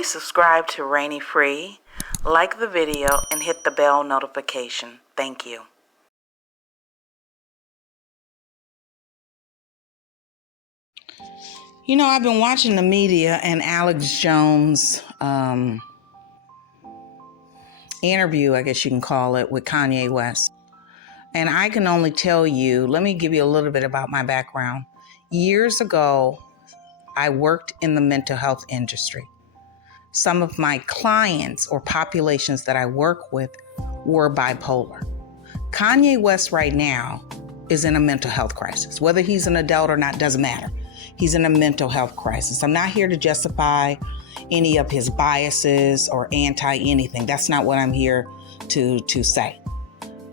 Please subscribe to Rainy Free, like the video, and hit the bell notification. Thank you. You know, I've been watching the media and Alex Jones' interview, I guess you can call it, with Kanye West. And I can only tell you, let me give you a little bit about my background. Years ago, I worked in the mental health industry. Some of my clients or populations that I work with were bipolar. Kanye West right now is in a mental health crisis. Whether he's an adult or not doesn't matter. He's in a mental health crisis. I'm not here to justify any of his biases or anti-anything. That's not what I'm here to say.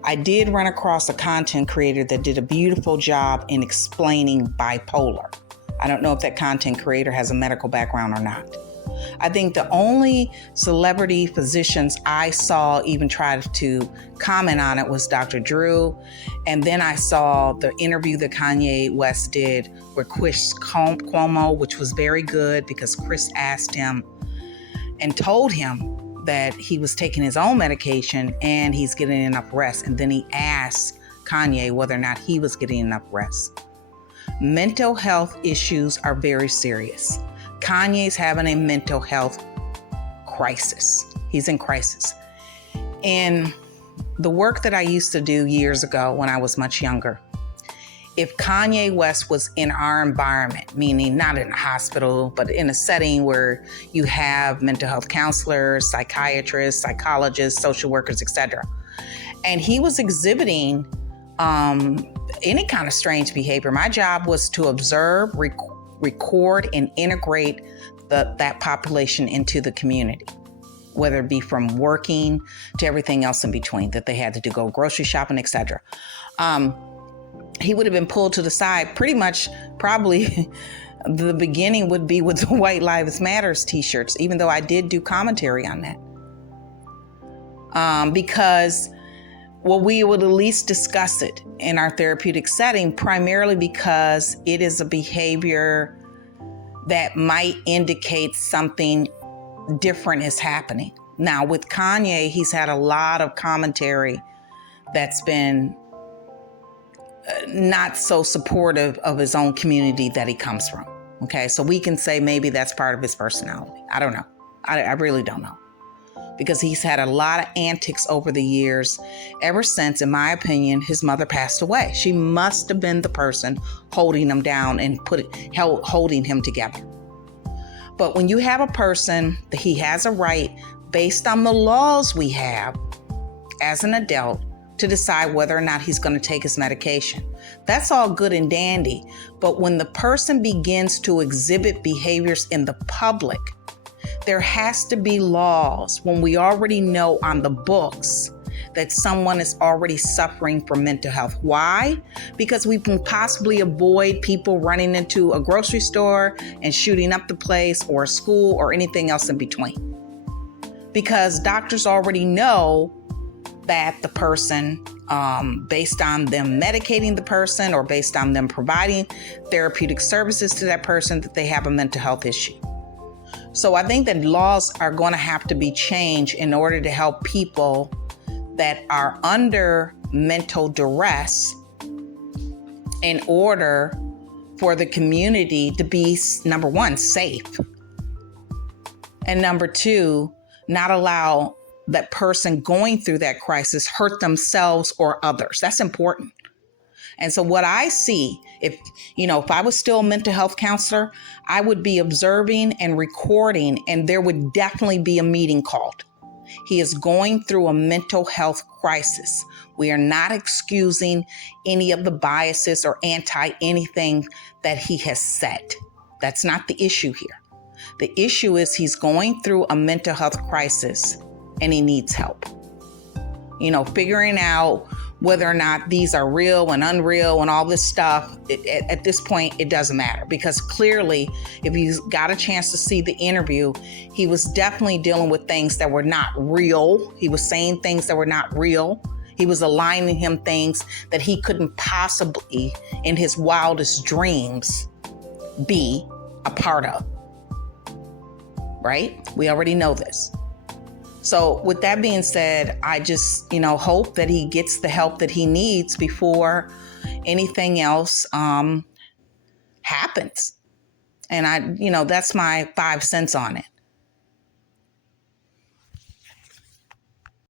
I did run across a content creator that did a beautiful job in explaining bipolar. I don't know if that content creator has a medical background or not. I think the only celebrity physicians I saw even try to comment on it was Dr. Drew. And then I saw the interview that Kanye West did with Chris Cuomo, which was very good because Chris asked him and told him that he was taking his own medication and he's getting enough rest. And then he asked Kanye whether or not he was getting enough rest. Mental health issues are very serious. Kanye's having a mental health crisis. He's in crisis. In the work that I used to do years ago when I was much younger, if Kanye West was in our environment, meaning not in a hospital, but in a setting where you have mental health counselors, psychiatrists, psychologists, social workers, etc., and he was exhibiting any kind of strange behavior, my job was to observe, record, and integrate that population into the community, whether it be from working to everything else in between that they had to do, go grocery shopping, etc. He would have been pulled to the side pretty much, probably the beginning would be with the White Lives Matters t-shirts, even though I did do commentary on that. Because we would at least discuss it in our therapeutic setting, primarily because it is a behavior that might indicate something different is happening. Now, with Kanye, he's had a lot of commentary that's been not so supportive of his own community that he comes from. Okay, so we can say maybe that's part of his personality. I don't know. I really don't know. Because he's had a lot of antics over the years, ever since, in my opinion, his mother passed away. She must have been the person holding him down and holding him together. But when you have a person that he has a right, based on the laws we have as an adult, to decide whether or not he's going to take his medication. That's all good and dandy. But when the person begins to exhibit behaviors in the public, there has to be laws when we already know on the books that someone is already suffering from mental health. Why? Because we can possibly avoid people running into a grocery store and shooting up the place, or a school, or anything else in between. Because doctors already know that the person, based on them medicating the person or based on them providing therapeutic services to that person, that they have a mental health issue. So I think that laws are going to have to be changed in order to help people that are under mental duress, in order for the community to be, number one, safe. And number two, not allow that person going through that crisis hurt themselves or others. That's important. And so what I see, if I was still a mental health counselor, I would be observing and recording, and there would definitely be a meeting called. He is going through a mental health crisis. We are not excusing any of the biases or anti-anything that he has said. That's not the issue here. The issue is he's going through a mental health crisis and he needs help. Figuring out whether or not these are real and unreal and all this stuff, at this point, it doesn't matter. Because clearly, if you got a chance to see the interview, he was definitely dealing with things that were not real. He was saying things that were not real. He was aligning him things that he couldn't possibly, in his wildest dreams, be a part of. right? We already know this. So with that being said, I just, hope that he gets the help that he needs before anything else happens. And that's my 5 cents on it.